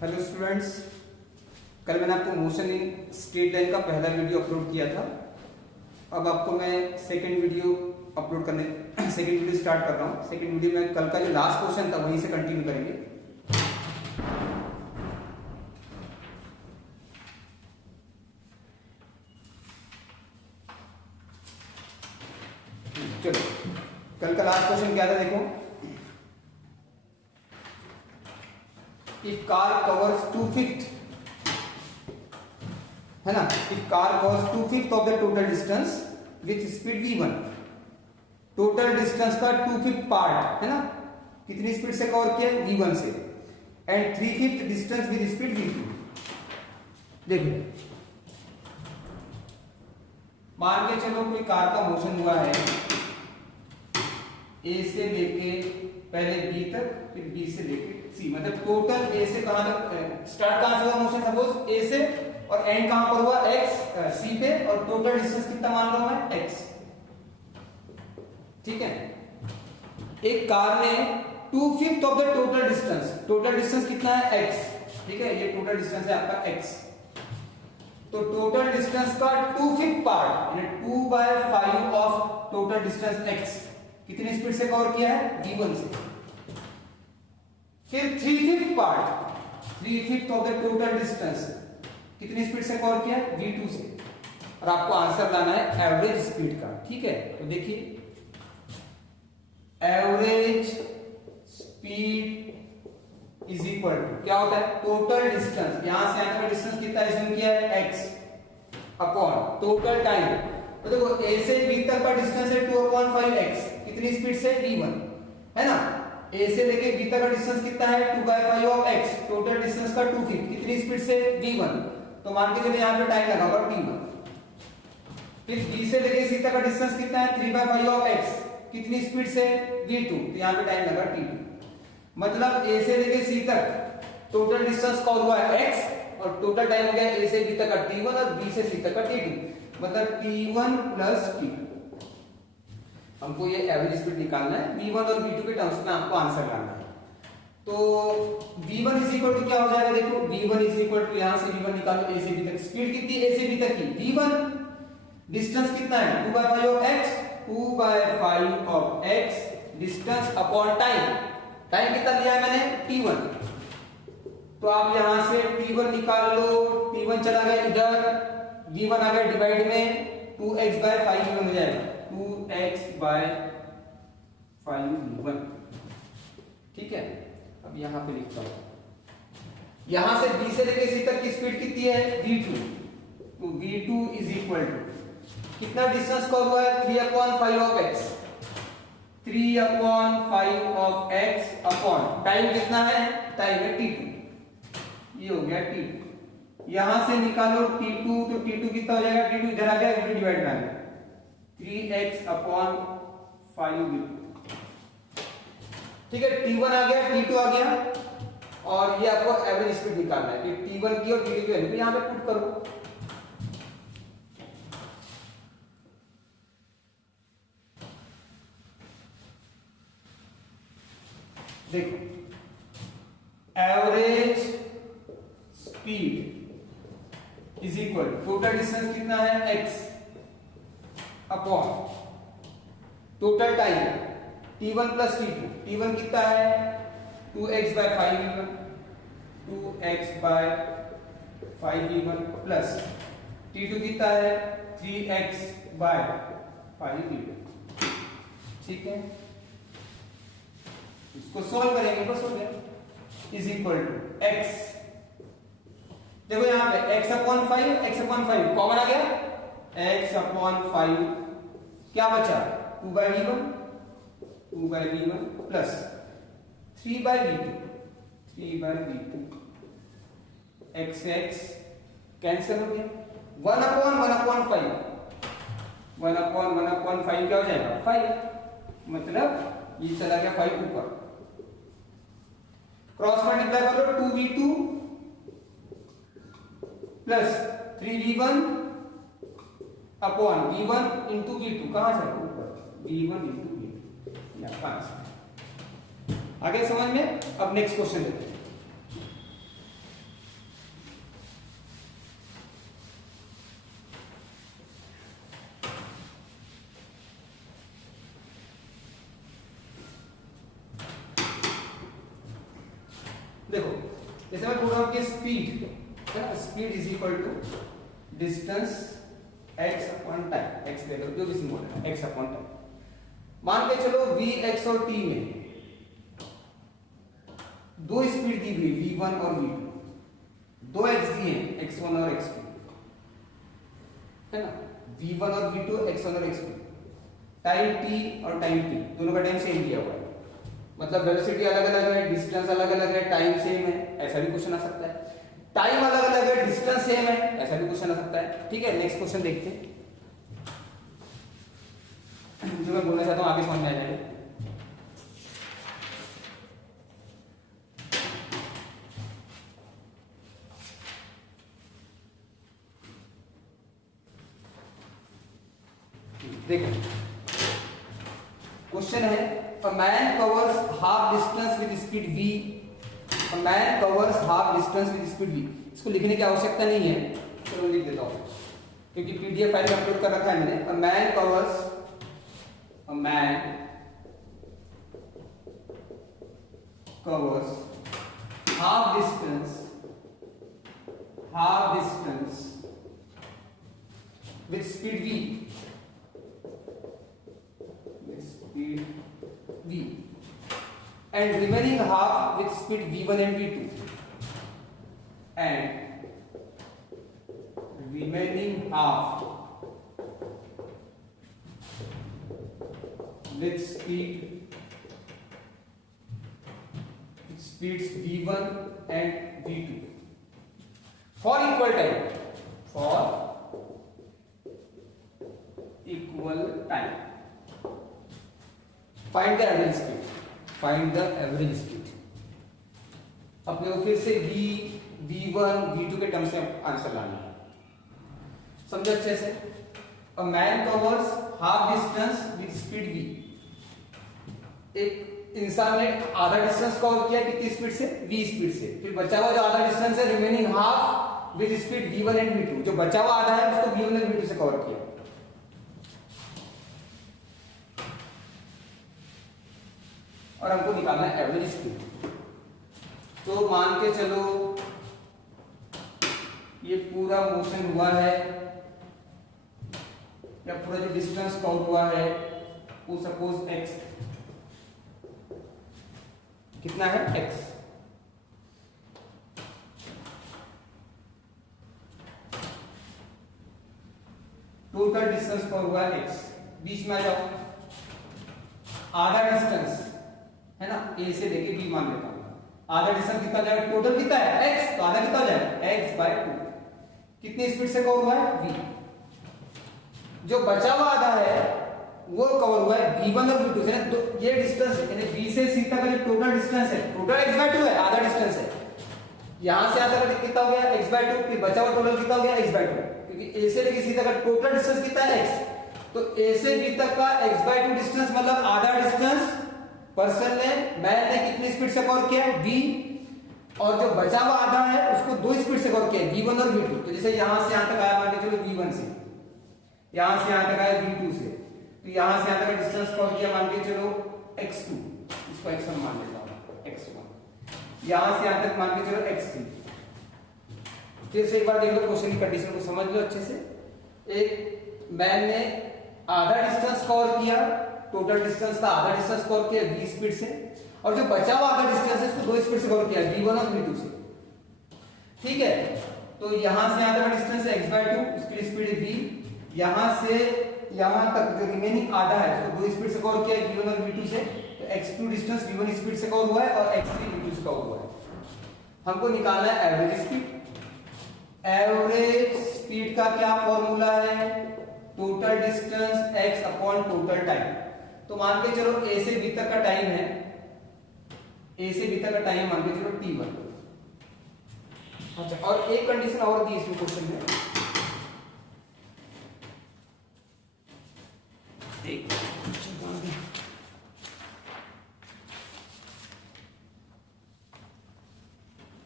Hello students, कल मैंने आपको मोशन इन स्ट्रेट लाइन का पहला वीडियो अपलोड किया था। अब आपको मैं सेकंड वीडियो स्टार्ट कर रहा हूँ। सेकंड वीडियो में कल का जो लास्ट क्वेश्चन था वहीं से कंटिन्यू करेंगे। चलो, कल का लास्ट क्वेश्चन क्या था देखो। इफ कार कवर्स 2/5, है ना, if car covers 2/5 of the total distance with speed v1, total distance का 2/5 पार्ट, है ना, कितनी स्पीड से कवर किया v1 से, and 3/5 distance with speed v2। देखो, मान के चलो कोई कार का मोशन हुआ है ए से लेके पहले बी तक, फिर बी से लेके सी, मतलब टोटल ए से कहां तक स्टार्ट, कहां से हुआ मोशन, सपोज ए से, और एंड कहां पर हुआ एक्स सी पे, और टोटल डिस्टेंस कितना मान लो मैं एक्स। ठीक है, एक कार ने 2/5 ऑफ द टोटल डिस्टेंस कितना है एक्स। ठीक है, ये टोटल डिस्टेंस है आपका एक्स। तो टोटल डिस्टेंस का 2/5 पार्ट यानी 2/5 ऑफ टोटल डिस्टेंस एक्स कितनी स्पीड से कवर किया है v1 से। फिर 3/5 part, 3/5 of the total distance कितनी स्पीड से कवर किया है v2 से, और आपको आंसर लाना है एवरेज स्पीड का। ठीक है, तो देखिए average speed is equal to क्या होता है, टोटल डिस्टेंस, यहां से यहां का डिस्टेंस कितना इसमें किया है x, अपॉन टोटल टाइम। तो देखो a से b तक का डिस्टेंस है 2/5x, कितनी स्पीड से v1, है ना। a से लेके b तक का डिस्टेंस कितना है 2/5 ऑफ x, टोटल डिस्टेंस का 2/5, कितनी स्पीड से v1, तो मान के चलो यहां पे टाइम लगा होगा t1। फिर b से लेके c तक का डिस्टेंस कितना है 3/5 ऑफ x, कितनी स्पीड से v2, तो यहां पे टाइम लगा t2। मतलब a से लेके c तक टोटल डिस्टेंस कवर हुआ है x, और टोटल टाइम हो गया a से b तक का t1 और b से c तक का t2, मतलब t1 प्लस t2। हमको ये एवरेज स्पीड निकालना है v1 और v2 के टर्म्स में, आपको आंसर लाना है। तो v1 इज इक्वल टू क्या हो जाएगा, देखो v1 इज इक्वल टू, यहां से v1 निकालो a से b तक, स्पीड कितनी a से b तक की v1, डिस्टेंस कितना है 2/5 of x, 2/5 of x distance upon time, time कितना दिया है मैंने t1। तो आप यहां से t1 निकाल लो, t1 चला गया इधर, v1 आ गया डिवाइड में, 2x/5 v1 हो जाएगा, 2x/5 v1। ठीक है, अब यहां पे लिखता हूं, यहां से b से लेके c तक की स्पीड कितनी है v2, तो v2 इज इक्वल टू कितना डिस्टेंस कवर हुआ है 3/5 of x, 3/5 of x upon time कितना है, टाइम है t2, ये हो गया t2। यहां से निकालो t2, तो t2 कितना हो जाएगा, t2 इधर आ गया, v2 डिवाइड में आ गया, 3x/5 v2। ठीक है, t1 आ गया, t2 आ गया, और ये आपको एवरेज स्पीड निकालना है कि t1 की और t2 की वैल्यू यहां पे पुट करो। देखो, average speed is equal total distance कितना है x upon total time t1 plus t2, t1 कितना है 2x/5 v1, 2x/5 v1 plus t2 कितना है 3x/5 v2। ठीक है, इसको सॉल्व करेंगे, बस हो गया, इज इक्वल टू x, देखो यहां पे x/5 कॉमन आ गया, x/5 क्या बचा 2/v1 plus 3/v2 x cancel हो गया, 1/1/5 क्या हो जाएगा 5, मतलब ये चला गया 5 ऊपर, क्रॉस मल्टीप्लाई कर लो 2v2 plus 3v1 upon v1 into v2, कहां से ऊपर v1 इंटू v2, या 5। आगे समझ में। अब नेक्स्ट क्वेश्चन देखते हैं। देखो जैसे मैं बोल रहा हूँ कि स्पीड है ना, speed is equal to distance x upon time, x ले लो जो भी सिंबल है x अपॉन टाइम। मान के चलो v x और t में दो स्पीड दी हुई v1 और v2, दो x दिए हैं x1 और x2 है ना, v1 और v2 x1 और x2, टाइम t और टाइम t दोनों का टाइम सेम दिया हुआ है, मतलब वेलोसिटी अलग अलग है, डिस्टेंस अलग अलग है, टाइम सेम है, ऐसा भी क्वेश्चन आ सकता है। टाइम अलग अलग है, डिस्टेंस सेम है, ऐसा भी क्वेश्चन आ सकता है। ठीक है, नेक्स्ट क्वेश्चन देखते हैं जो मैं बोलना चाहता हूं, आगे समझ में आ जाएगा। देखो क्वेश्चन है, a man covers half distance with speed v, a man covers half distance with speed v। इसको लिखने की आवश्यकता नहीं है, चलो लिख देता हूं क्योंकि पीडीएफ फाइल में अपलोड कर रखा है मैंने। a man covers half distance with speed v and remaining half with speed v1 and v2 and remaining half with speeds v1 and v2 for equal time, find the average speed। अपने को फिर से v1 v2 के terms में answer लाना है, समझो अच्छे से। a man covers half distance with speed v, एक इंसान ने आधा डिस्टेंस कवर किया कितनी स्पीड से, v स्पीड से, फिर बचा हुआ जो आधा डिस्टेंस है remaining half with speed v1 and v2, जो बचा हुआ आधा है उसको v1 एंड v2 से कवर किया। और हमको निकालना है एवरेज स्पीड। तो मान के चलो ये पूरा मोशन हुआ है या पूरा जो डिस्टेंस कवर हुआ है वो सपोज x कितना है, x। टोटल डिस्टेंस कवर हुआ है x, बीच में आ जाओ, आधा डिस्टेंस है ना, a से लेके b मान लेता हूं, आधा डिस्टेंस कितना जाएगा, टोटल कितना है x, तो आधा कितना हो जाएगा x/2, कितनी स्पीड से कवर हुआ है v, जो बचा हुआ आधा है वो कवर हुआ है v1 और v2 से ना, ये डिस्टेंस यानी v से c तक का जो टोटल डिस्टेंस है, टोटल x/2 है, आधा डिस्टेंस है, यहां से यहां तक कितना हो गया x/2, फिर बचा हुआ टोटल कितना हो गया x/2, क्योंकि a से लेके c तक का टोटल डिस्टेंस कितना है x, तो a से b तक का x/2 डिस्टेंस मतलब आधा डिस्टेंस पर्सन ने, मैन ने कितनी स्पीड से कवर किया है v, और जो बचा हुआ आधा है उसको दो स्पीड से कवर किया है v1 और v2। तो जैसे यहां से यहां तक आया मान के चलो v1 से, यहां से यहां तक आया v2 से, तो यहां से यहां तक डिस्टेंस कवर किया मान के चलो x2, इसको x1 मान लेता हूं x1, यहां से यहां तक मान के चलो x3। फिर से एक बार देख लो क्वेश्चन की कंडीशन को समझ लो अच्छे से। एक मैन ने आधा डिस्टेंस कवर किया, टोटल डिस्टेंस था आधा डिस्टेंस कवर किया v स्पीड से, और जो बचा हुआ आधा डिस्टेंस है उसको दो स्पीड से कवर किया v1 और v2 से। ठीक है, तो यहां से यहां तक डिस्टेंस है x/2, उसकी स्पीड है v, यहां से यहां तक जो रिमेनिंग आधा है उसको दो स्पीड से कवर किया v1 और v2 से, तो x2 डिस्टेंस v1 स्पीड से कवर हुआ है और x3 v2 से कवर हुआ है। हमको निकालना है एवरेज स्पीड। एवरेज स्पीड का क्या फॉर्मूला है, total distance x upon total time. तो मान के चलो a से b तक का टाइम है, a से b तक का टाइम मान के चलो t1। अच्छा, और एक कंडीशन और दी इसमें क्वेश्चन में,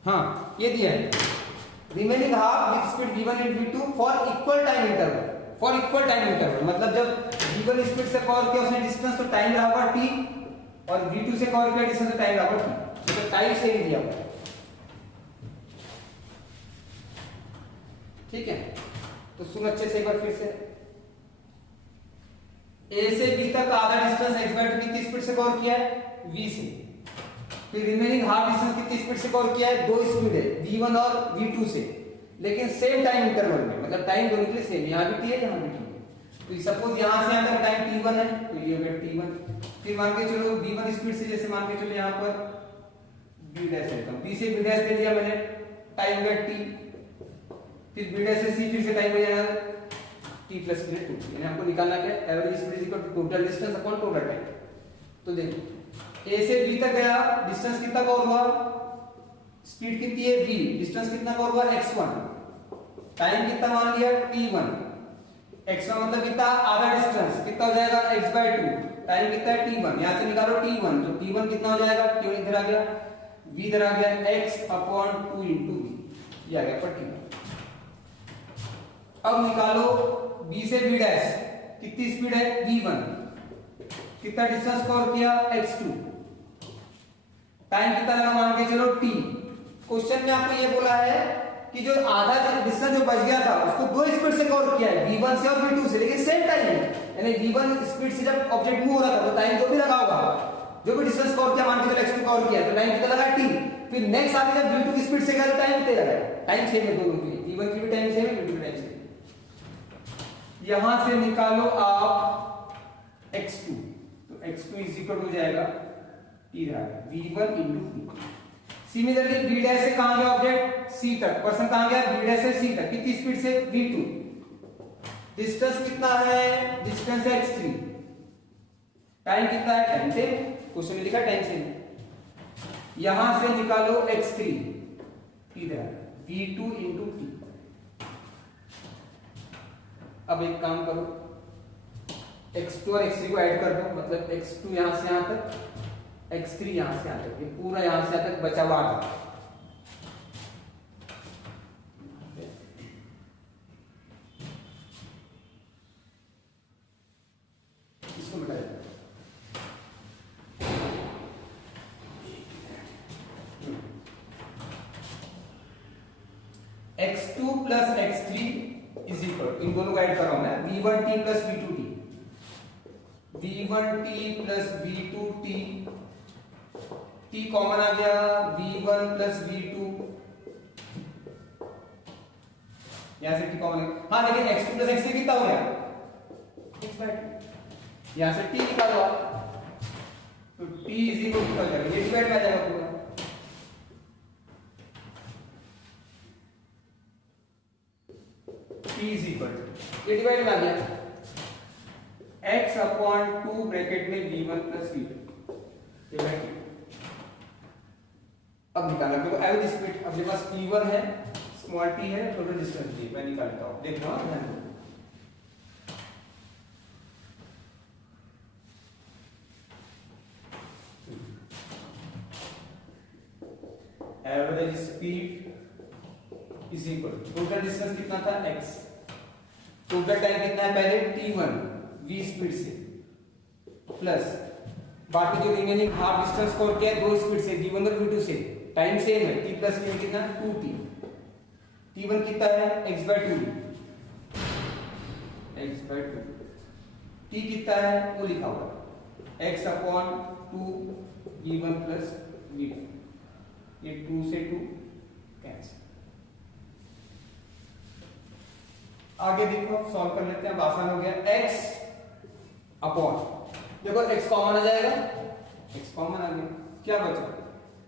हाँ ये दिया है, remaining half with speed v1 and v2 for equal time interval, for equal time interval मतलब जब v1 स्पीड से कवर किया उसने डिस्टेंस तो टाइम रहा होगा t, और v2 से कवर किया डिस्टेंस तो टाइम रहा होगा t, तो टाइम सेम दिया हुआ है। ठीक है, तो सुन अच्छे से एक बार फिर से। ए से बी तक आधा डिस्टेंस x बाय 2 कितनी स्पीड से कवर किया है, v से। फिर रिमेनिंग हाफ डिस्टेंस कितनी स्पीड से कवर किया है, दो स्पीड है, v1 और v2 से, लेकिन सेम टाइम इंटरवल में, मतलब टाइम दोनों के लिए सेम, यहां भी t है यहां भी t है। तो सपोज यहां से यहां तक टाइम t1 है, तो ये हो गया t1। फिर मान के चलो v1 स्पीड से, जैसे मान के चलो यहां पर b डैश लेता हूं, b से b डैश ले लिया मैंने, टाइम हो गया t। फिर b डैश से c फिर से टाइम हो जाएगा t प्लस 2, यानी हमको निकालना क्या है, average speed is equal to total distance upon total time. तो देखो a से b तक गया, डिस्टेंस कितना कवर हुआ, स्पीड कितनी है v, डिस्टेंस कितना कवर हुआ x1, टाइम कितना मान लिया t1, x1 मतलब कितना, आधा डिस्टेंस, कितना हो जाएगा x बाय 2, टाइम कितना है t1, यहां से निकालो t1, तो t1 कितना हो जाएगा, t1 इधर आ गया, v इधर आ गया, x अपॉन 2 इंटू v, ये आ गया पर t1। अब निकालो b से b डैश, कितनी स्पीड है v1, कितना डिस्टेंस कवर किया x2, टाइम कितना लगा मान के चलो t। क्वेश्चन में आपको ये बोला है कि जो आधा डिस्टेंस जो बच गया था उसको दो स्पीड से कवर किया है, v1 से और v2 से, लेकिन सेम टाइम है, यानी v1 स्पीड से जब ऑब्जेक्ट मूव हो रहा था तो टाइम जो भी लगा होगा, जो भी डिस्टेंस कवर किया मान के चलो x2 कवर किया तो टाइम कितना लगा t। फिर नेक्स्ट आगे जब v2 की स्पीड से गया तो टाइम कितना लगा, टाइम सेम है दोनों के लिए, v1 की भी टाइम सेम है, v2 की टाइम सेम। यहां से निकालो आप x2, तो x2 इज इक्वल हो जाएगा t रहा v1 into v। Similarly b dash से कहां गया ऑब्जेक्ट, c तक, पर्सन कहां गया b डैश से c तक, कितनी स्पीड से v2, डिस्टेंस कितना है, डिस्टेंस है x3, टाइम कितना है, टाइम से, क्वेश्चन में लिखा टाइम से। यहां से निकालो x3, इधर v2 इनटू t। अब एक काम करो, x2 और x3 को ऐड कर दो, मतलब x2 यहां से यहां तक, x3 यहां से यहां तक, ये पूरा यहां से यहां तक बचा हुआ था। इसको मिटा देते हैं। x2 plus x3 is equal, इन दोनों को ऐड कर रहा हूं मैं, v1t plus v2t, v1t plus v2t, t common आ गया, v1 प्लस v2, यहां से t कॉमन है, हाँ लेकिन x2 प्लस x3 कितना हो गया, x बाय 2, यहां से t निकालो आप, तो t इज इक्वल टू क्या जाएगा, ये डिवाइड में आ जाएगा पूरा, t इज इक्वल टू, ये डिवाइड में आ गया, x अपॉन 2 ब्रैकेट में v1 प्लस v2, ये बाय 2। अब निकालना, क्योंकि एवरेज स्पीड अपने पास t1 है, स्मॉल t है, टोटल डिस्टेंस दी, मैं निकालता हूं, देखना ध्यान दो। Average speed is equal, total distance कितना था x, टोटल टाइम कितना है पहले t1 v स्पीड से, प्लस बाकी जो रिमेनिंग हाफ डिस्टेंस कवर किया है दो स्पीड से, v1 और v2 से, टाइम सेम है, t प्लस v कितना 2t, t1 कितना है x by 2, x by 2, t कितना है वो लिखा हुआ है x upon 2 v1 plus v2, ये 2 से 2 कैंसिल। आगे देखो सॉल्व कर लेते हैं, आसान हो गया, x अपॉन, देखो x कॉमन आ जाएगा, x कॉमन आ गया, क्या बचा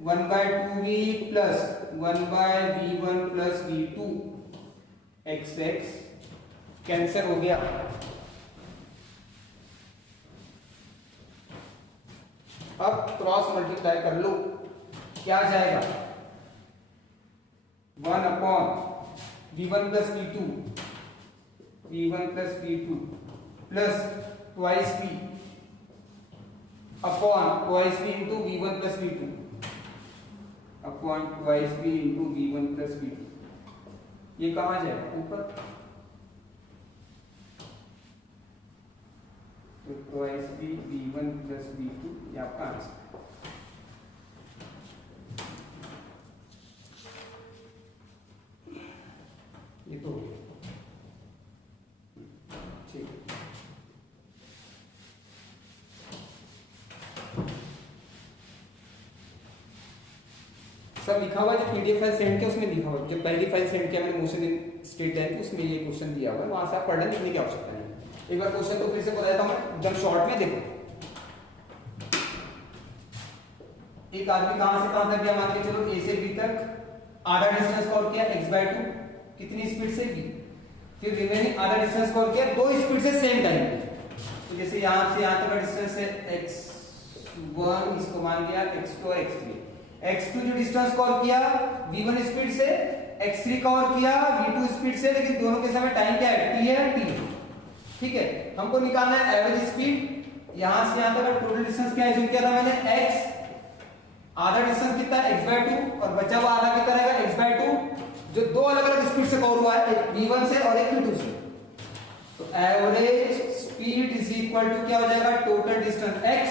1 by 2v plus 1 by v1 plus v2, x cancel हो गया। अब क्रॉस मल्टीप्लाई कर लो, क्या आ जाएगा 1 upon v1 plus v2, v1 plus v2 plus twice v upon twice v into v1 plus v2 upon twice v into v1 plus v2, ये कहां जाएगा ऊपर, तो ट्वाइस v1 प्लस v2, ये आपका आंसर। ये तो सब लिखा हुआ है, जो पीडीएफ फाइल सेंड किया उसमें लिखा हुआ है, जो पहली फाइल सेंड किया मैंने मोशन इन स्ट्रेट लाइन की, उसमें ये क्वेश्चन दिया हुआ है, वहां से आप पढ़ने लिखने की आवश्यकता नहीं है। एक बार क्वेश्चन तो फिर से बता देता हूं मैं एकदम शॉर्ट में। देखो एक आदमी कहां से कहां तक गया, मान के चलो ए से बी तक आधा डिस्टेंस कवर किया x/2 कितनी स्पीड से v, फिर रिमेनिंग आधा डिस्टेंस कवर किया दो स्पीड से सेम टाइम पे। तो जैसे यहां से यहां तक का डिस्टेंस है x1, इसको मान लिया x2 और x3। x2 जो डिस्टेंस कवर किया v1 स्पीड से, x3 कवर किया v2 स्पीड से, लेकिन दोनों के समय टाइम क्या है, t है, t। ठीक है, हमको निकालना है एवरेज स्पीड। यहां से यहां तक का टोटल डिस्टेंस क्या है, किया था मैंने x, आधा डिस्टेंस कितना है x/2 और बचा हुआ आधा कितना रहेगा x/2, जो दो अलग अलग स्पीड से कवर हुआ है, एक v1 से और एक v2 से। तो average speed is equal to क्या हो जाएगा, total distance x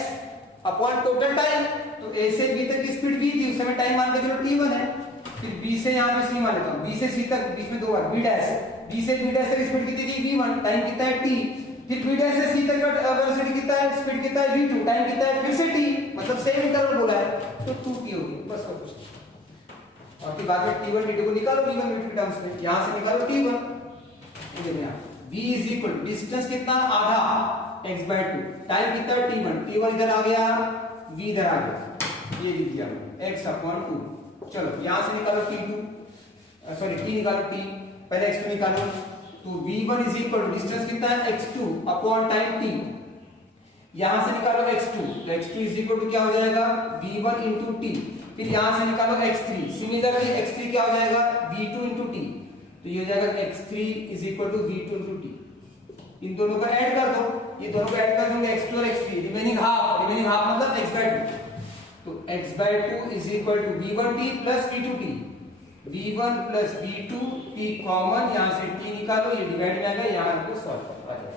upon total time. तो a से b तक की स्पीड v थी, उस समय टाइम मान के चलो t1 है, फिर b से यहां पे c मान लेता हूं, b से c तक बीच में दो बार b डैश, b से b डैश तक स्पीड कितनी थी v1, टाइम कितना है t, फिर b डैश से c तक का वेलोसिटी कितना है, स्पीड कितना है v2, टाइम कितना है फिर से t, मतलब सेम इंटरवल बोला है तो 2t होगी, बस और कुछ नहीं। और फिर बाद में t1 t2 को निकालो v1 v2 के टर्म्स में, यहां से निकालो t1, ये देखो यहां v इज इक्वल डिस्टेंस कितना आधा x/2, टाइम कितना t1, t1 इधर आ गया, v इधर आ गया, ये लिख दिया मैंने x/2। चलो यहां से निकालो t2, सॉरी t निकालो t, पहले x2 निकालो। तो v1 इज इक्वल डिस्टेंस कितना है x2 अपॉन टाइम t, यहां से निकालो x2, तो x2 इज इक्वल टू क्या हो जाएगा v1 into t, फिर यहां से निकालो x3, सिमिलरली x3 क्या हो जाएगा v2 into t, तो ये हो जाएगा x3 is equal to v2 into t। इन दोनों को ऐड कर दो, ये दोनों को ऐड कर दोगे x2 और x3, रिमेनिंग हाफ मतलब x/2। तो x/2 is equal to v1t plus v2t, v1 plus v2t common, यहां से t निकालो, ये डिवाइड में आ गया, यहां को सॉल्व करो, आ जाएगा।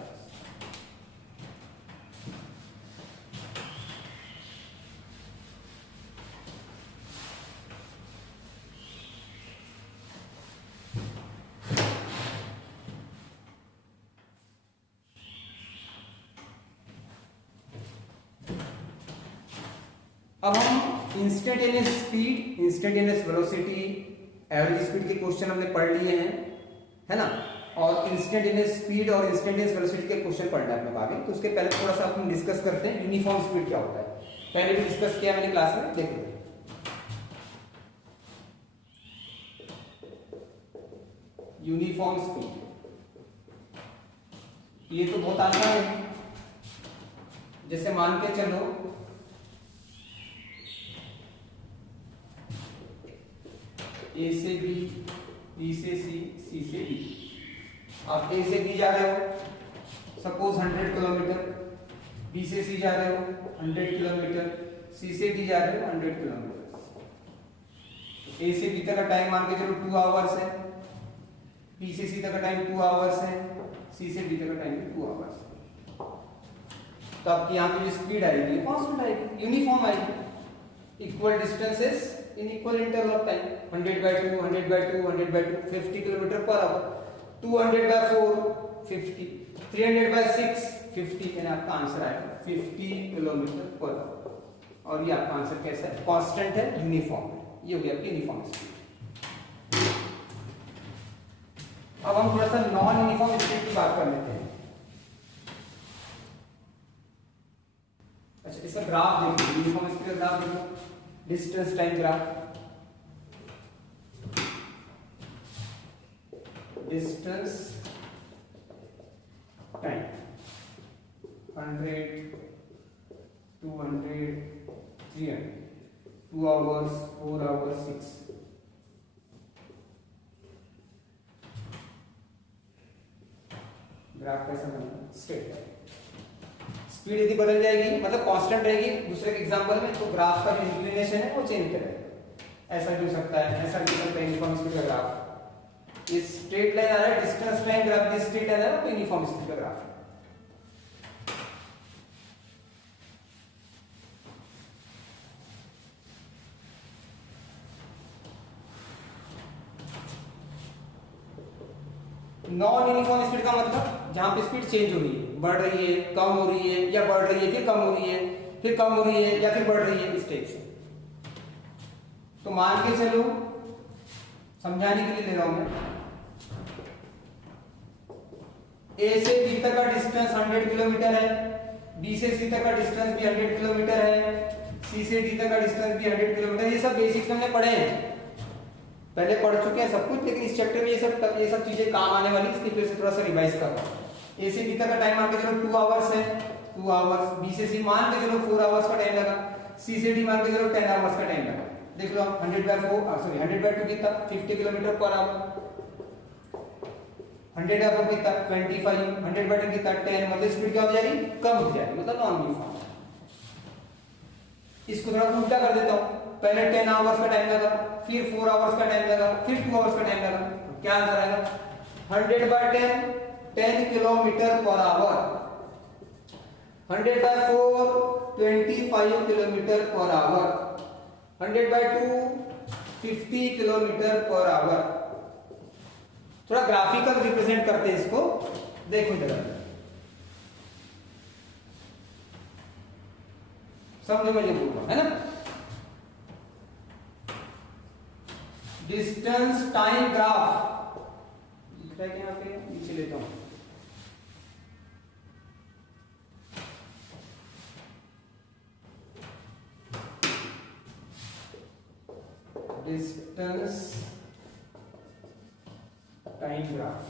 अब हम instantaneous speed, instantaneous velocity, average speed के क्वेश्चन हमने पढ़ लिए हैं, है ना, और इंस्टेंटेनियस स्पीड और इंस्टेंटेनियस वेलोसिटी के क्वेश्चन पढ़ना है अपने को आगे। तो उसके पहले थोड़ा सा हम डिस्कस करते हैं यूनिफॉर्म स्पीड क्या होता है। पहले भी डिस्कस किया मैंने क्लास में, देखो यूनिफॉर्म स्पीड, ये तो बहुत आसान है। जैसे मान के चलो ए से बी, बी से सी, सी से डी। आप ए से बी जा रहे हो सपोज 100 किलोमीटर, बी से सी जा रहे हो 100 किलोमीटर, सी से डी जा रहे हो 100 किलोमीटर। ए से बी तक का टाइम मान के चलो 2 आवर्स है, बी से सी तक का टाइम 2 आवर्स है, सी से डी तक का टाइम 2 आवर्स है। तो आपकी यहाँ पे जो स्पीड आएगी कांस्टेंट आएगी, यूनिफॉर्म आएगी। Equal distances in equal interval of time, 100/2, 100/2, 100/2, 50 kilometre per hour, 200/4, 50, 300/6, 50, यानी आपका आंसर आएगा 50 किलोमीटर पर आवर। और ये आपका आंसर कैसा है, कांस्टेंट है, यूनिफॉर्म है। ये हो गया आपकी यूनिफॉर्म स्पीड। अब हम थोड़ा सा नॉन यूनिफॉर्म स्पीड की बात कर लेते हैं। अच्छा, इसका ग्राफ देखो, यूनिफॉर्म स्पीड का ग्राफ देखो, distance time graph, distance time 100, 200, 300, 2 hours, 4 hours, 6। Graph कैसा बनेगा, स्ट्रेट लाइन। स्पीड यदि बदल जाएगी मतलब कांस्टेंट रहेगी दूसरे के एग्जांपल में, तो ग्राफ का जो इंक्लिनेशन है वो चेंज करेगा। ऐसा भी हो सकता है, ऐसा भी हो सकता है। यूनिफॉर्म स्पीड का ग्राफ, ये स्ट्रेट लाइन आ रहा है, डिस्टेंस लाइन ग्राफ, ये स्ट्रेट लाइन आ रहा है, तो यूनिफॉर्म स्पीड का ग्राफ है। नॉन यूनिफॉर्म स्पीड का मतलब जहां पे स्पीड चेंज हो रही है, बढ़ रही है, कम हो रही है, या बढ़ रही है फिर कम हो रही है, फिर कम हो रही है या फिर बढ़ रही है, इस टाइप से। तो मान के चलो, समझाने के लिए ले रहा हूं मैं, ए से बी तक का डिस्टेंस 100 किलोमीटर है, बी से सी तक का डिस्टेंस भी 100 किलोमीटर है, सी से डी तक का डिस्टेंस भी 100 किलोमीटर। ये सब बेसिक्स हमने पढ़े हैं, पहले पढ़ चुके हैं सब कुछ, लेकिन इस चैप्टर में ये सब चीजें काम आने वाली, इसलिए फिर से थोड़ा सा रिवाइज कर रहा हूं। ए से बी तक का टाइम मान के चलो 2 आवर्स है, 2 आवर्स, बी से सी मान के चलो 4 आवर्स का टाइम लगा, सी से डी मान के चलो 10 आवर्स का टाइम लगा। देख लो 100/2 कितना 50 किलोमीटर पर आवर, 100/4 कितना 25, 100/10 कितना 10, मतलब स्पीड क्या हो जाएगी, कम हो जाएगी, मतलब नॉन यूनिफॉर्म। इसको थोड़ा उल्टा कर देता हूं, पहले 10 आवर्स का टाइम लगा, फिर 4 आवर्स का टाइम लगा, फिर 2 आवर्स का टाइम लगा, क्या आंसर आएगा 100/10 10 kilometre per hour, 100/4 25 kilometre per hour, 100/2 50 kilometre per hour. थोड़ा ग्राफिकल रिप्रेजेंट करते हैं इसको, देखो जरा समझ में बोलूंगा, है ना। डिस्टेंस टाइम ग्राफ लिखा है यहाँ पे, नीचे लेता हूं, डिस्टेंस टाइम ग्राफ।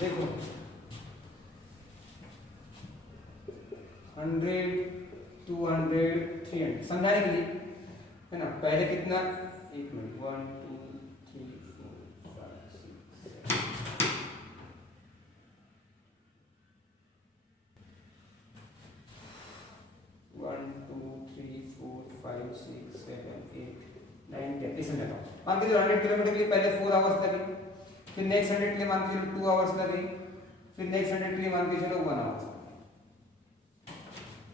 देखो 100 200 300 समझाने के लिए, है ना। पहले कितना, एक मिनट, 1 2 3 4 5 6 1 2 3 4 5 6 7 8 9 10 इसे लेता हूं। मान के चलो 100 किलोमीटर के लिए पहले 4 आवर्स लगे, फिर नेक्स्ट 100 के लिए मान के चलो 2 आवर्स लगे, फिर नेक्स्ट 100 के लिए मान के चलो 1 आवर्स।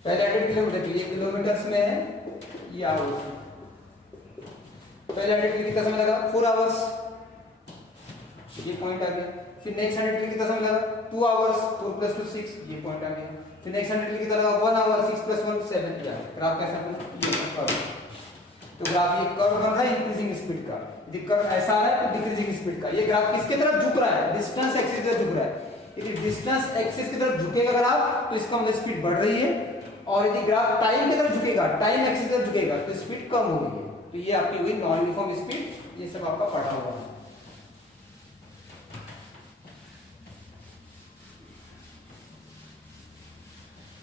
पहले 100 किलोमीटर के लिए किलोमीटर्स में है, ये आवर्स। पहले 100 के लिए कितना समय लगा 4 आवर्स, ये पॉइंट आ गया। फिर नेक्स्ट 100 के लिए कितना समय लगा 2 आवर्स, 4 + 2 6, ये पॉइंट आ गया। फिर नेक्स्ट 100 के लिए कितना लगा 1 आवर, 6 + 1 7 किया। ग्राफ कैसा बना, तो ग्राफ ये कर्व बन रहा है इंक्रीजिंग स्पीड का, ये कर्व ऐसा आ रहा है तो डिक्रीजिंग स्पीड का। ये ग्राफ किसके तरफ झुक रहा है, डिस्टेंस एक्सिस की तरफ झुक रहा है। यदि डिस्टेंस एक्सिस की तरफ झुकेगा ग्राफ तो इसका मतलब स्पीड बढ़ रही है, और यदि ग्राफ टाइम की तरफ झुकेगा, टाइम एक्सिस की तरफ झुकेगा तो स्पीड कम हो रही है। तो ये आपकी हुई नॉन यूनिफॉर्म स्पीड, ये सब आपका पढ़ा हुआ है।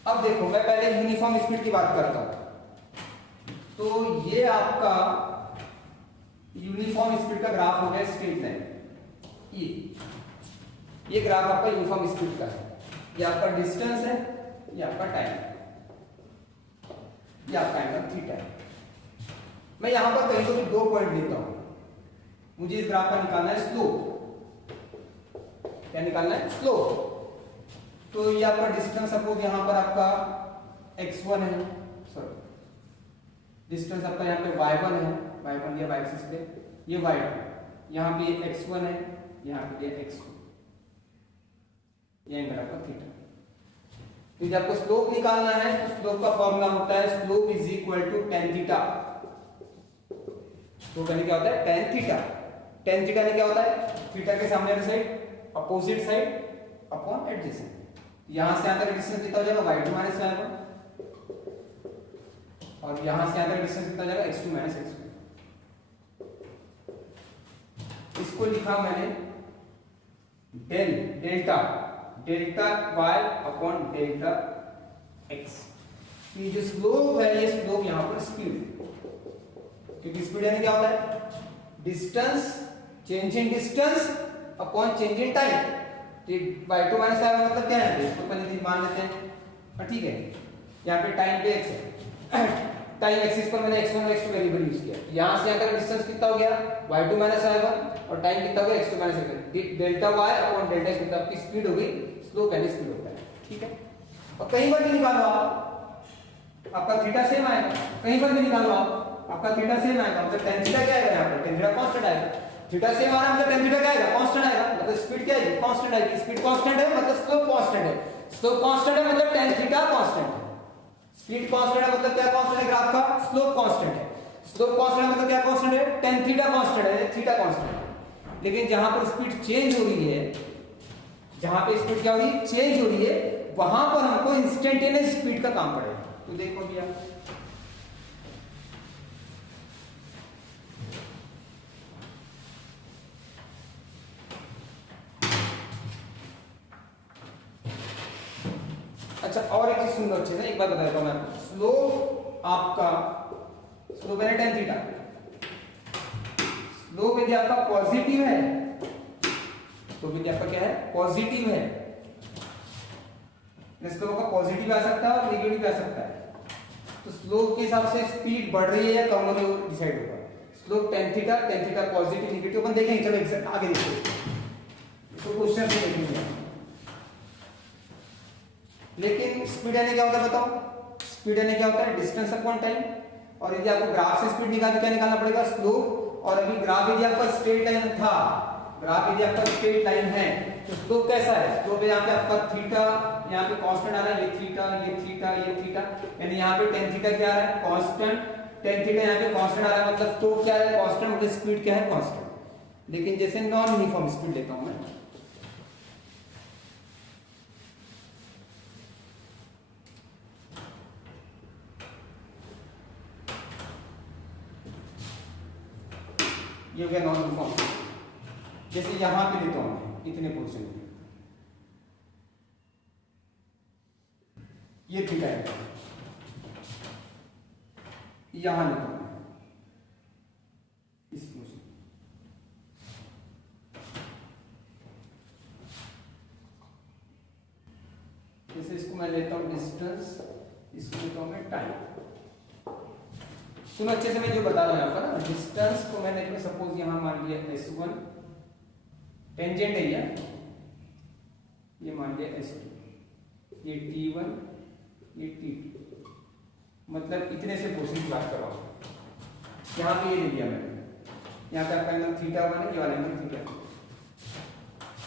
अब देखो मैं पहले यूनिफॉर्म स्पीड की बात करता हूं, तो ये आपका यूनिफॉर्म स्पीड का ग्राफ हो गया स्ट्रेट लाइन। ये ग्राफ आपका यूनिफॉर्म स्पीड का है, ये आपका डिस्टेंस है, ये आपका टाइम, ये आपका एंगल थीटा है। मैं यहां पर कहीं तो भी 2 पॉइंट लेता हूं, मुझे इस ग्राफ का निकालना है स्लोप। क्या निकालना है, स्लोप। तो ये आपका डिस्टेंस सपोज यहां पर आपका x1 है, सॉरी डिस्टेंस आपका यहाँ पे y1 है, y1 ये y एक्सिस पे, ये y2, यहाँ पे x1 है, यहाँ पे x2, ये एंगल आपका थीटा। तो जब आपको स्लोप निकालना है तो स्लोप का फॉर्मूला होता है slope is equal to tan theta. तो कहने क्या होता है tan थीटा। tan थीटा ने क्या होता है, थीटा के सामने वाली side opposite side upon adjacent. यहां से यहां तक डिस्टेंस कितना हो जाएगा y2 - y1, और यहां से यहां तक डिस्टेंस कितना जाएगा x2 - x2। इसको लिखा मैंने delta y upon delta x। ये जो स्लोप है, ये स्लोप यहां पर स्पीड, क्योंकि स्पीड यानी क्या होता है, distance, change in distance upon change in time. y2 minus i मतलब क्या है, इसको पहले मान लेते हैं। ठीक है, यहाँ पे टाइम पे x है, टाइम एक्सिस पर मैंने x1 और x2 वेरिएबल यूज किया। यहां से यहां तक डिस्टेंस कितना हो गया, y2 माइनस i1, और टाइम कितना हो गया, x2 minus i1। Delta y upon delta x मतलब आपकी स्पीड हो गई, स्लोप यानी स्पीड होता है। ठीक है, और कहीं पर भी निकालो आपका थीटा सेम आएगा, कहीं पर भी निकालो आपका थीटा सेम आएगा, मतलब tan थीटा क्या आएगा, यहाँ पर tan थीटा कांस्टेंट आएगा। थीटा सेम आ रहा है मतलब tan थीटा क्या आएगा, कांस्टेंट आएगा, मतलब स्पीड क्या आएगी, कांस्टेंट आएगी। स्पीड कांस्टेंट है मतलब स्लोप कांस्टेंट है, स्लोप कांस्टेंट है मतलब tan थीटा कांस्टेंट है। स्पीड कांस्टेंट है मतलब क्या कांस्टेंट है ग्राफ का, स्लोप कांस्टेंट है। स्लोप कांस्टेंट है मतलब क्या कांस्टेंट है, tan थीटा कांस्टेंट है, थीटा कांस्टेंट है। लेकिन जहां पर स्पीड चेंज हो रही है, जहां पे स्पीड क्या हो रही है, चेंज हो रही है, वहां पर हमको इंस्टेंटेनियस स्पीड का काम पड़ेगा। तो देखो भैया, अच्छा और एक चीज सुन लो अच्छे से, एक बात बता देता हूं मैं, स्लोप आपका, स्लोप है tan थीटा, स्लोप यदि आपका पॉजिटिव है तो यदि आपका क्या है, पॉजिटिव है, स्लोप का पॉजिटिव आ सकता है और नेगेटिव भी आ सकता है। तो स्लोप के हिसाब से स्पीड बढ़ रही है या कम हो रही है डिसाइड होगा। Slope tan theta positive negative अपन देखेंगे, चलो एग्जैक्ट आगे देखते हैं, इसको क्वेश्चन से देखेंगे। लेकिन स्पीड यानी क्या होता है बताओ, स्पीड यानी क्या होता है, डिस्टेंस अपॉन टाइम। और यदि आपको ग्राफ से स्पीड निकालना, क्या निकालना पड़ेगा, स्लोप। और अभी ग्राफ यदि आपका स्ट्रेट लाइन था, ग्राफ यदि आपका स्ट्रेट लाइन है तो स्लोप कैसा है, स्लोप यहाँ पे आपका थीटा, यहाँ पे कांस्टेंट आ रहा है, ये थीटा, ये थीटा, ये थीटा, यानी यहाँ पे tan थीटा क्या आ रहा है, कांस्टेंट। tan थीटा यहाँ पे कांस्टेंट आ रहा है मतलब स्लोप क्या है, कांस्टेंट, मतलब स्पीड क्या है, कांस्टेंट। लेकिन जैसे नॉन यूनिफॉर्म स्पीड लेता हूं मैं, ये हो गया नॉन यूनिफॉर्म। जैसे यहां पे लेता हूं इतने पोर्शन में, ये थीटा है, यहां लेता हूं इस पोर्शन, जैसे इसको मैं लेता हूं डिस्टेंस, इसको लेता हूं मैं टाइम। सुनो अच्छे से, मैं जो बता रहा हूं यहाँ पर, डिस्टेंस को मैंने सपोज यहां मान लिया s1, टेंजेंट है ये मान लिया s2, ये t1, ये t2, मतलब इतने से पोर्शन की बात कर रहा हूं। यहाँ पे ये ले लिया मैंने, यहाँ पे आपका एंगल θ1 है, ये वाला एंगल θ2,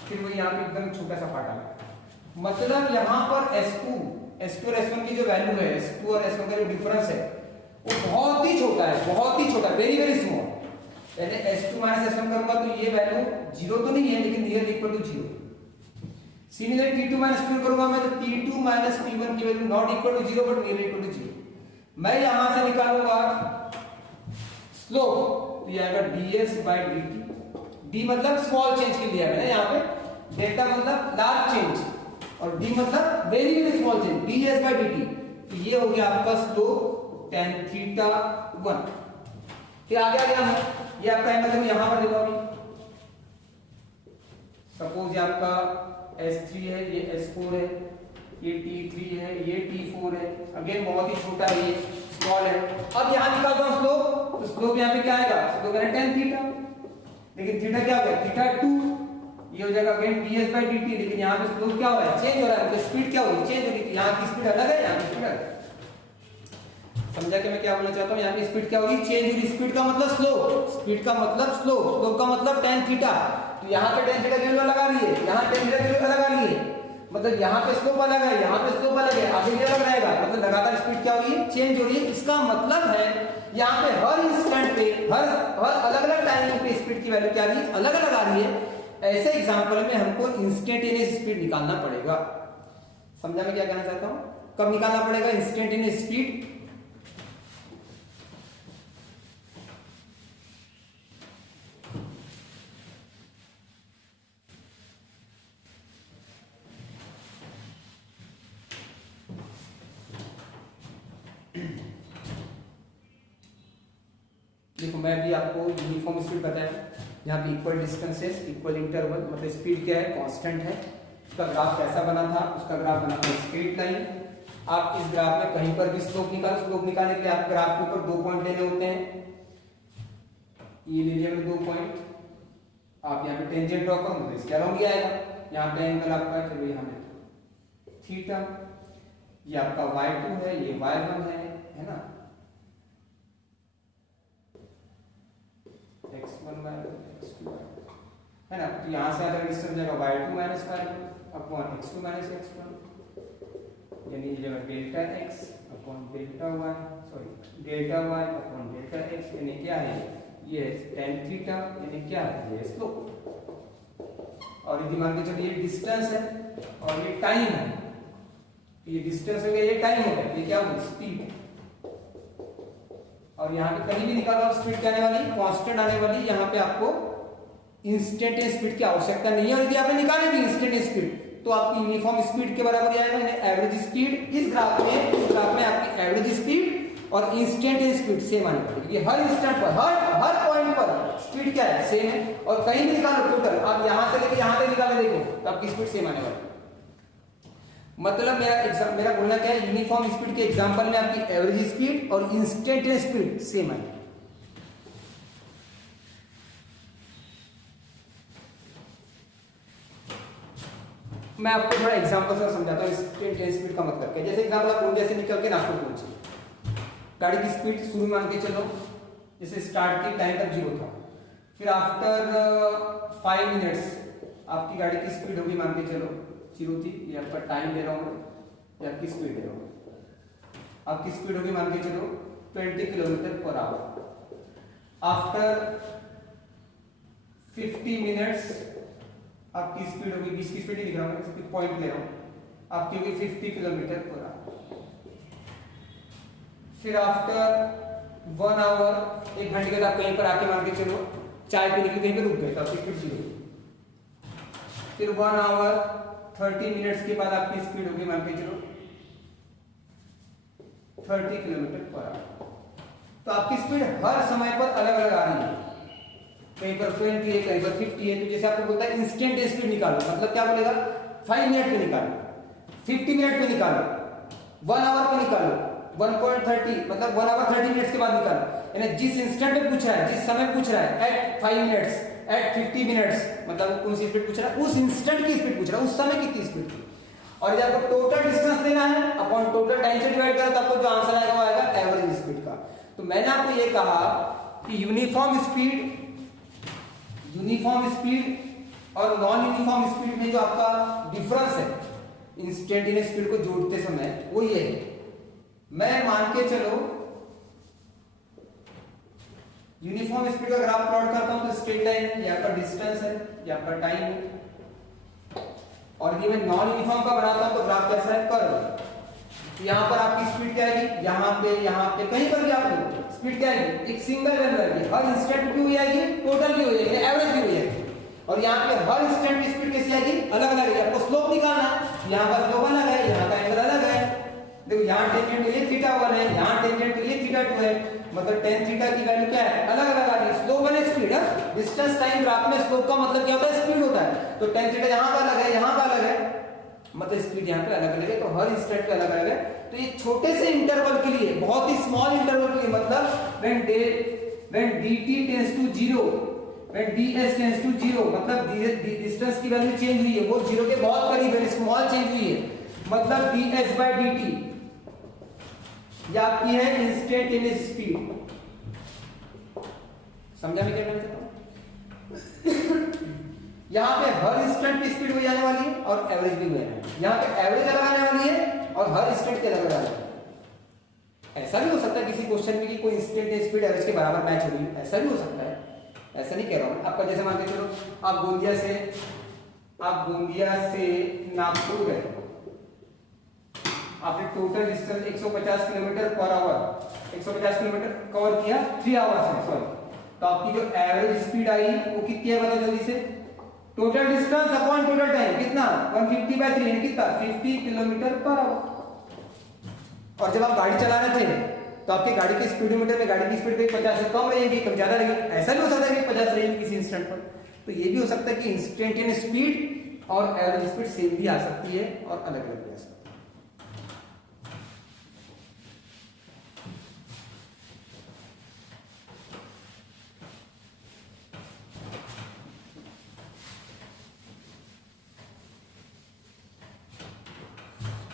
फिर वो यहाँ पे एकदम छोटा सा पार्ट आ गया, मतलब यहाँ पर s2 और s1 की जो वैल्यू है, s2 और s1 का जो डिफरेंस है वो बहुत ही छोटा है, बहुत ही छोटा, वेरी वेरी स्मॉल। यानी s2 माइनस s1 करूंगा तो ये वैल्यू जीरो तो नहीं है, लेकिन near equal to zero. Similarly t2 minus t1 करूंगा मैं तो t2 माइनस t1 की value not equal to zero but near equal to zero. मैं यहां से निकालूंगा स्लोप, तो ये आएगा ds बाय dt। d मतलब स्मॉल चेंज के लिए मैंने यहाँ पे, डेल्टा मतलब लार्ज चेंज, और d मतलब very very small change, ds by dt। तो ये हो गया आपका स्लोप tan θ1। फिर आगे आ गया हम, ये आपका एंगल देखो यहां पर देखो, अभी सपोज ये आपका s3 है, ये s4 है, ये t3 है, ये t4 है, अगेन बहुत ही छोटा है, ये स्मॉल है। अब यहां निकालता हूं स्लोप, तो स्लोप यहां पे क्या आएगा, स्लोप है tan थीटा, लेकिन थीटा क्या हो गया, θ2, ये हो जाएगा अगेन ds बाय dt। लेकिन यहां पे स्लोप क्या हो रहा है, चेंज हो रहा है, मतलब स्पीड क्या हो रही है, चेंज हो रही है। यहां की स्पीड अलग है, यहां की स्पीड अलग है। समझा कि मैं क्या बोलना चाहता हूं, यहाँ की स्पीड क्या होगी, चेंज होगी। स्पीड का मतलब स्लोप, स्पीड का मतलब स्लोप, स्लोप का मतलब tan थीटा। तो यहाँ पे tan थीटा की वैल्यू अलग आ रही है, यहाँ tan थीटा की वैल्यू अलग आ रही है, मतलब यहाँ पे स्लोप अलग है, यहाँ पे स्लोप अलग है, आगे भी अलग रहेगा, मतलब लगातार स्पीड क्या हो रही है, चेंज हो रही है। इसका मतलब है यहाँ पे हर इंस्टेंट पे, हर अलग अलग टाइमिंग पे स्पीड की वैल्यू क्या आ रही है, अलग अलग आ रही है। ऐसे एग्जाम्पल में हमको इंस्टेंटेनियस स्पीड निकालना पड़ेगा। समझा मैं क्या कहना चाहता हूँ, कब निकालना पड़ेगा इंस्टेंटेनियस स्पीड, तो मैं भी आपको यूनिफॉर्म स्पीड बताया, यहाँ पे इक्वल डिस्टेंसेस, इक्वल इंटरवल, मतलब स्पीड क्या है, कांस्टेंट है। उसका ग्राफ कैसा बना था, उसका ग्राफ बना था स्ट्रेट लाइन। आप इस ग्राफ में कहीं पर भी स्लोप निकालो, स्लोप निकालने के लिए आप ग्राफ के ऊपर 2 पॉइंट लेने होते हैं, ये ले लिया मैंने 2 पॉइंट। आप यहाँ पे टेंजेंट ड्रॉ करो तो इसके अराउंड ही आएगा। यहाँ पे एंगल आपका चलो यहाँ पे थीटा, ये आपका y2 है, ये y1 है ना, x1 y1 x2 है ना। तो यहाँ से आता डिस्टेंस जाएगा y2 minus y1 upon x2 minus x1, यानी ये जगह delta x upon delta y, sorry delta y upon delta x, यानी क्या है ये tan थीटा, यानी क्या है ये स्लोप। और यदि मान के चलिए ये डिस्टेंस है और ये टाइम है, ये डिस्टेंस हो गया, ये टाइम हो गया, ये क्या होगा स्पीड। और यहाँ पे कहीं भी निकालो स्पीड क्या आने वाली, कांस्टेंट आने वाली। यहाँ पे आपको इंस्टेंटेनियस स्पीड की आवश्यकता नहीं है, और यदि आपने निकाले भी इंस्टेंटेनियस स्पीड तो आपकी यूनिफॉर्म स्पीड के बराबर ही आएगा, यानी एवरेज स्पीड। इस ग्राफ में आपकी एवरेज स्पीड और इंस्टेंटेनियस स्पीड सेम आने वाली, क्योंकि हर इंस्टेंट पर हर पॉइंट पर स्पीड क्या है, सेम है। और कहीं भी निकालो टोटल, आप यहां से लेके यहां तक निकाले देखो तो आपकी स्पीड सेम आने वाली। मतलब मेरा बोलना क्या है, यूनिफॉर्म स्पीड के एग्जांपल में आपकी एवरेज स्पीड और इंस्टेंटेनियस स्पीड सेम आएगी। मैं आपको थोड़ा एग्जांपल से समझाता हूँ इंस्टेंटेनियस स्पीड का मतलब क्या है। जैसे एग्जांपल आप इंडिया से निकल के नागपुर पहुंचे, गाड़ी की स्पीड शुरू में मान के चलो जैसे स्टार्ट की टाइम तक 0 था, फिर आफ्टर 5 मिनट्स आपकी गाड़ी की स्पीड होगी, मान के चलो 0 थी, ये आपका टाइम दे रहा हूँ, ये आपकी स्पीड दे रहा हूँ। आपकी स्पीड होगी मान के चलो 20 kilometre per hour. After 50 minutes आपकी स्पीड होगी, 20 की स्पीड ही लिख रहा हूँ, इसकी पॉइंट ले रहा हूँ, आपकी होगी 50 किलोमीटर पर आवर। फिर आफ्टर 1 आवर, 1 घंटे के बाद आप कहीं पर आके मान के चलो चाय पीने के लिए कहीं पे रुक गए तो आपकी स्पीड 0 होगी। फिर 1 आवर 30 मिनट्स के बाद आपकी स्पीड होगी मान के चलो 30 किलोमीटर पर आवर। तो आपकी स्पीड हर समय पर अलग अलग आ रही है, कहीं पर 20 है, कहीं पर 50 है। तो जैसे आपको बोलता है इंस्टेंट स्पीड निकालो, मतलब क्या बोलेगा 5 मिनट पे निकालो, 50 मिनट पे निकालो, 1 आवर पे निकालो, 1.30 मतलब 1 आवर 30 मिनट्स के बाद निकालो। यानी जिस इंस्टेंट में पूछ रहा है, जिस समय पूछ रहा है, एट 5 मिनट्स, एट 50 मिनट्स, मतलब कौन सी स्पीड पूछ रहा है, उस इंस्टेंट की स्पीड पूछ रहा है, उस समय कितनी स्पीड थी। और यदि आपको टोटल डिस्टेंस देना है अपॉन टोटल टाइम से डिवाइड करें तो आपको जो आंसर आएगा वो आएगा एवरेज स्पीड का। तो मैंने आपको ये कहा कि यूनिफॉर्म स्पीड और नॉन यूनिफॉर्म स्पीड में जो आपका डिफरेंस है इंस्टेंटेनियस स्पीड को जोड़ते समय वो ये है। मैं मान के चलो यूनिफॉर्म स्पीड का ग्राफ प्लॉट करता हूं तो स्ट्रेट लाइन ये आपका डिस्टेंस है, ये आपका टाइम है। और ये मैं नॉन यूनिफॉर्म का बनाता हूं तो ग्राफ कैसा है, कर्व। यहां पर आपकी स्पीड क्या आएगी, यहां पे कहीं पर भी आप लो स्पीड क्या आएगी, एक सिंगल वैल्यू आएगी, हर इंस्टेंट भी हो जाएगी, टोटल भी हो जाएगी, एवरेज भी हो जाएगी। और यहाँ पे हर इंस्टेंट की स्पीड कैसी आएगी, अलग अलग है। आपको स्लोप निकालना है, यहाँ का स्लोप अलग है, यहाँ का एंगल अलग है। देखो यहाँ टेंजेंट के लिए θ1 है, यहाँ टेंजेंट के लिए θ2 है, मतलब tan थीटा की वैल्यू क्या है, अलग अलग आ रही है। स्लोप और स्पीड है, डिस्टेंस टाइम ग्राफ में स्लोप का मतलब क्या होता है, स्पीड होता है। तो tan थीटा यहाँ का अलग है, यहाँ का अलग है, मतलब स्पीड यहाँ पे अलग अलग है। तो हर इंस्टेंट पे अलग अलग है। तो ये छोटे से इंटरवल के लिए, बहुत ही स्मॉल इंटरवल के लिए, मतलब when dt tends to 0, when ds tends to 0, मतलब डिस्टेंस की वैल्यू चेंज हुई है, वो 0 के बहुत करीब है, स्मॉल चेंज हुई है, मतलब ds by dt ये आपकी है इंस्टेंटेनियस स्पीड। समझा मैं क्या कहना चाहता हूं? यहाँ पे हर इंस्टेंट की स्पीड हो जाने वाली है और एवरेज भी हो जाने वाली है। यहाँ पे एवरेज अलग आने वाली है और हर इंस्टेंट के अलग अलग आने वाली है। ऐसा भी हो सकता है किसी क्वेश्चन में कि कोई इंस्टेंट स्पीड एवरेज के बराबर मैच हो रही है, ऐसा भी हो सकता है, ऐसा नहीं कह रहा हूं। आपका जैसे मान के चलो आप गोंदिया से नागपुर गए, आपने total distance 150 kilometre per hour, 150 kilometre cover किया 3 आवर्स में, सॉरी। तो आपकी जो एवरेज स्पीड आई वो कितनी है, बताओ जल्दी से। Total distance upon total time कितना, 150/3 यानी कितना, 50 किलोमीटर पर आवर। और जब आप गाड़ी चला रहे थे तो आपकी गाड़ी के स्पीडोमीटर में गाड़ी की स्पीड कभी 50 से कम रहेगी, कभी ज्यादा रहेगी। ऐसा भी हो सकता है कि 50 रहेगी किसी इंस्टेंट पर। तो ये भी हो सकता है कि इंस्टेंटेनियस स्पीड और एवरेज स्पीड सेम भी आ सकती है और अलग अलग भी आ सकती है।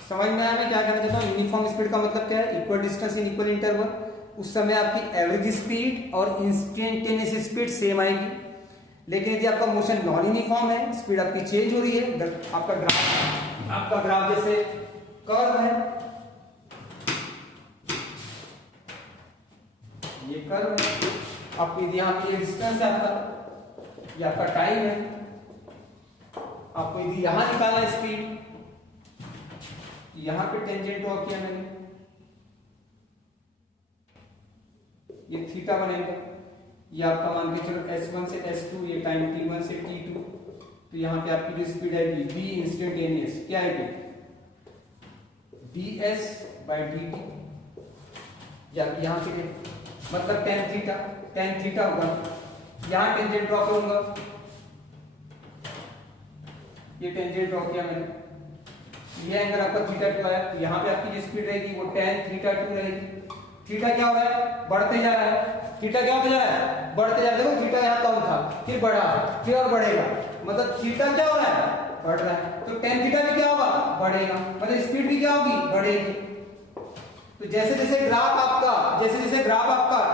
समझ में आया मैं क्या कहना चाहता हूँ? यूनिफॉर्म स्पीड का मतलब क्या है? Equal distance in equal interval. उस समय आपकी एवरेज स्पीड और इंस्टेंटेनियस स्पीड सेम आएगी। लेकिन यदि आपका मोशन नॉन यूनिफॉर्म है, स्पीड आपकी चेंज हो रही है, आपका ग्राफ जैसे कर्व है, ये कर्व है, आपकी यहाँ पे ये डिस्टेंस है आपका, ये आपका टाइम है, आपको यदि यहां निकालना है स्पीड, यहां पे टेंजेंट ड्रॉ किया मैंने, ये थीटा बनेगा, ये आपका मान के चलो s1 से s2, ये टाइम t1 से t2, तो यहां पे आपकी जो स्पीड आएगी v इंस्टेंटेनियस क्या आएगी, ds by dt, या यहां पे मतलब tan थीटा होगा, यहां टेंजेंट ड्रॉ करूंगा, ये टेंजेंट ड्रॉ किया मैंने, ये एंगल आपका थीटा 2 है, तो यहाँ पे आपकी जो स्पीड रहेगी वो tan थीटा 2 रहेगी। थीटा क्या हो रहा है? बढ़ते जा रहा है। थीटा क्या होता जा रहा है? बढ़ते जा रहा है। देखो थीटा यहाँ कम था, फिर बढ़ा, फिर और बढ़ेगा, मतलब थीटा क्या हो रहा है? बढ़ रहा है। तो tan थीटा भी क्या होगा? बढ़ेगा, मतलब स्पीड भी क्या होगी? बढ़ेगी। तो जैसे जैसे ग्राफ आपका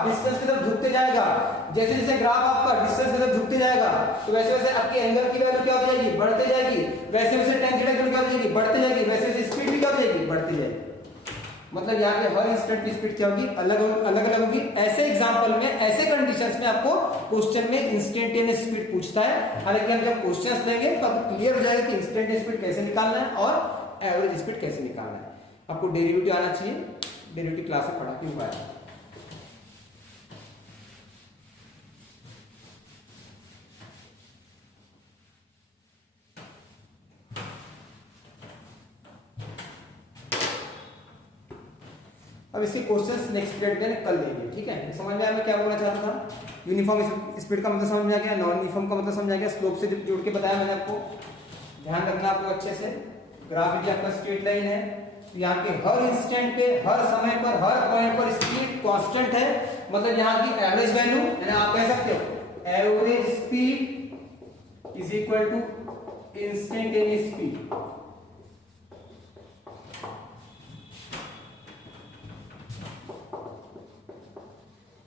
डिस्टेंस की तरफ झुकते जाएगा, जैसे जैसे ग्राफ आपका डिस्टेंस की तरफ झुकते जाएगा, तो वैसे वैसे आपकी एंगल की वैल्यू क्या हो जाएगी? बढ़ते जाएगी। वैसे वैसे tan थीटा की वैल्यू क्या हो जाएगी? बढ़ते जाएगी। वैसे वैसे स्पीड भी क्या हो जाएगी? बढ़ती जाएगी। मतलब यहाँ पे हर इंस्टेंट की स्पीड क्या होगी? अलग अलग होगी। ऐसे एग्जांपल में, ऐसे कंडीशंस में आपको क्वेश्चन में इंस्टेंटेनियस स्पीड पूछता है। हालांकि हम जब क्वेश्चंस लेंगे तो आपको क्लियर हो जाएगा कि इंस्टेंटेनियस स्पीड कैसे निकालना है और एवरेज स्पीड कैसे निकालना है। आपको डेरिवेटिव आना चाहिए, डेरिवेटिव क्लास में पढ़ा के हुआ है। अब इसके क्वेश्चंस नेक्स्ट पीरियड में कल लेंगे, ठीक है? समझ में आया मैं क्या बोलना चाहता था? यूनिफॉर्म स्पीड का मतलब समझ में आ गया, नॉन यूनिफॉर्म का मतलब समझ आ गया, स्लोप से जोड़ के बताया मैंने आपको। ध्यान रखना आपको अच्छे से। ग्राफ यदि आपका स्ट्रेट लाइन है तो यहाँ के हर इंस्टेंट पे, हर समय पर, हर पॉइंट पर स्पीड कांस्टेंट है, मतलब यहाँ की एवरेज वैल्यू, यानी आप कह सकते हो average speed is equal to instantaneous speed.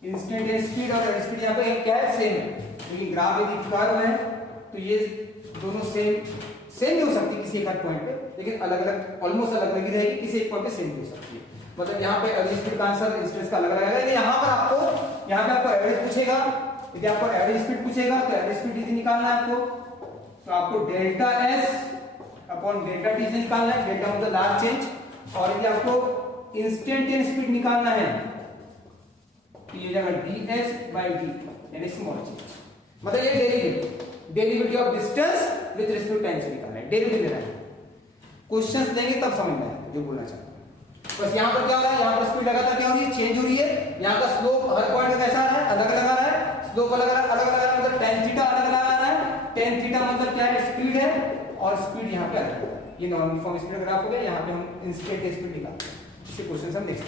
Instantaneous speed और एवरेज स्पीड यहाँ पे क्या है? सेम है, क्योंकि ग्राफ यदि कर्व है तो ये दोनों सेम हो सकती है किसी एक पॉइंट पे, लेकिन अलग अलग, ऑलमोस्ट अलग अलग ही रहेगी, किसी एक पॉइंट पे सेम हो सकती है। मतलब यहाँ पे एवरेज स्पीड का आंसर इंस्टेंस का अलग अलग आएगा। यहाँ पे आपको एवरेज पूछेगा, यदि आपको एवरेज स्पीड पूछेगा तो एवरेज स्पीड इजी निकालना है आपको, तो आपको delta s upon delta t से निकालना है। डेल्टा मतलब लार्ज चेंज, और यदि आपको इंस्टेंटेनियस स्पीड निकालना है तो ये जाएगा ds by dt, यानी स्मॉल चेंज। मतलब ये derivative of distance with respect to time से निकालना है, डेरिवेटिव लेना है। क्वेश्चंस लेंगे तब समझ में आएगा जो बोलना चाहता हूं। बस यहाँ पर क्या हो रहा है? यहाँ पर स्पीड लगातार क्या हो रही है? चेंज हो रही है। यहाँ का स्लोप हर पॉइंट पे कैसा आ रहा है? अलग अलग आ रहा है। स्लोप अलग अलग मतलब tan थीटा अलग अलग आ रहा है। tan थीटा मतलब क्या है? स्पीड है, और स्पीड यहाँ पे अलग है। ये नॉन यूनिफॉर्म स्पीड ग्राफ हो गया। यहाँ पे हम इंस्टेंटेनियस स्पीड निकालते हैं। इससे क्वेश्चन हम नेक्स्ट